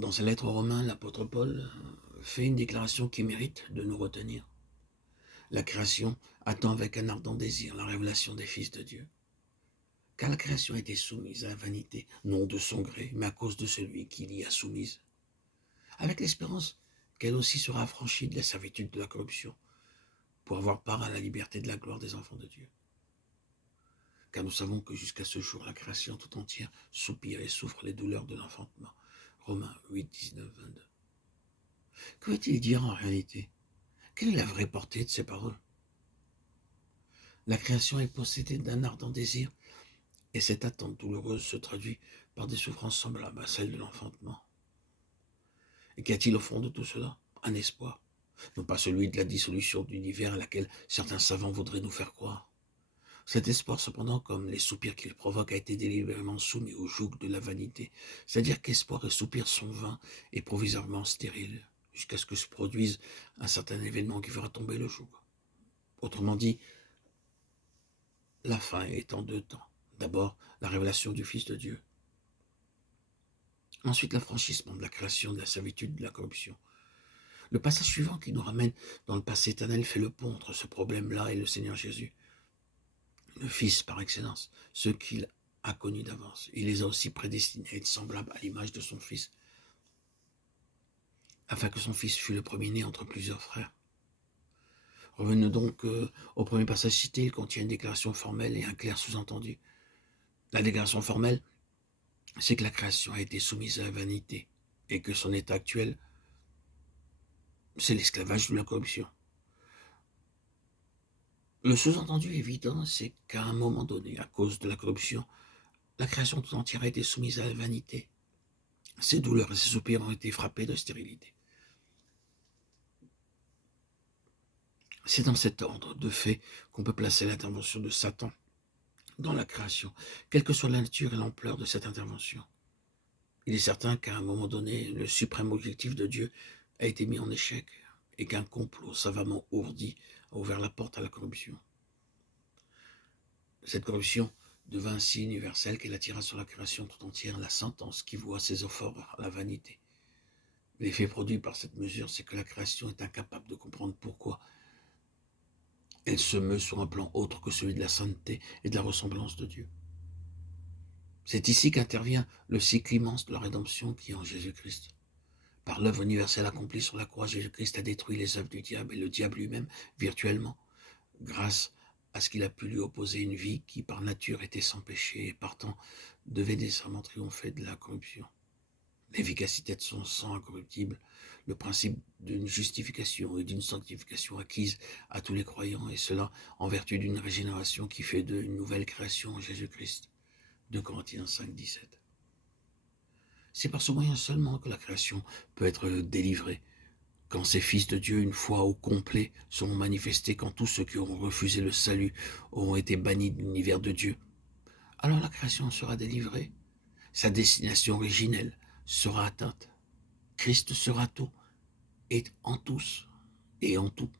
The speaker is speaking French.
Dans sa lettre aux Romains, l'apôtre Paul fait une déclaration qui mérite de nous retenir. La création attend avec un ardent désir la révélation des fils de Dieu. Car la création a été soumise à la vanité, non de son gré, mais à cause de celui qui l'y a soumise. Avec l'espérance qu'elle aussi sera affranchie de la servitude de la corruption, pour avoir part à la liberté de la gloire des enfants de Dieu. Car nous savons que jusqu'à ce jour, la création tout entière soupire et souffre les douleurs de l'enfantement. Romains 8, 19, 22. Que veut-il dire en réalité? Quelle est la vraie portée de ces paroles? La création est possédée d'un ardent désir, et cette attente douloureuse se traduit par des souffrances semblables à celles de l'enfantement. Et qu'y a-t-il au fond de tout cela? Un espoir, non pas celui de la dissolution de l'univers à laquelle certains savants voudraient nous faire croire. Cet espoir, cependant, comme les soupirs qu'il provoque, a été délibérément soumis au joug de la vanité, c'est-à-dire qu'espoir et soupir sont vains et provisoirement stériles, jusqu'à ce que se produise un certain événement qui fera tomber le joug. Autrement dit, la fin est en deux temps. D'abord, la révélation du Fils de Dieu. Ensuite, l'affranchissement de la création, de la servitude, de la corruption. Le passage suivant qui nous ramène dans le passé éternel fait le pont entre ce problème-là et le Seigneur Jésus. Le Fils par excellence, ceux qu'il a connus d'avance. Il les a aussi prédestinés à être semblables à l'image de son Fils, afin que son Fils fût le premier-né entre plusieurs frères. Revenons donc au premier passage cité. Il contient une déclaration formelle et un clair sous-entendu. La déclaration formelle, c'est que la création a été soumise à la vanité et que son état actuel, c'est l'esclavage de la corruption. Le sous-entendu évident, c'est qu'à un moment donné, à cause de la corruption, la création tout entière a été soumise à la vanité. Ses douleurs et ses soupirs ont été frappés de stérilité. C'est dans cet ordre de fait qu'on peut placer l'intervention de Satan dans la création, quelle que soit la nature et l'ampleur de cette intervention. Il est certain qu'à un moment donné, le suprême objectif de Dieu a été mis en échec et qu'un complot savamment ourdi a ouvert la porte à la corruption. Cette corruption devint si universelle qu'elle attira sur la création tout entière la sentence qui voit ses efforts à la vanité. L'effet produit par cette mesure, c'est que la création est incapable de comprendre pourquoi elle se meut sur un plan autre que celui de la sainteté et de la ressemblance de Dieu. C'est ici qu'intervient le cycle immense de la rédemption qui est en Jésus-Christ. Par l'œuvre universelle accomplie sur la croix, Jésus-Christ a détruit les œuvres du diable et le diable lui-même, virtuellement, grâce à ce qu'il a pu lui opposer une vie qui, par nature, était sans péché et, partant, devait nécessairement triompher de la corruption. L'efficacité de son sang incorruptible, le principe d'une justification et d'une sanctification acquise à tous les croyants, et cela en vertu d'une régénération qui fait d'eux une nouvelle création en Jésus-Christ. 2 Corinthiens 5, 17. C'est par ce moyen seulement que la création peut être délivrée. Quand ces fils de Dieu, une fois au complet, seront manifestés, quand tous ceux qui auront refusé le salut auront été bannis de l'univers de Dieu, alors la création sera délivrée. Sa destination originelle sera atteinte. Christ sera tout, et en tous, et en tout.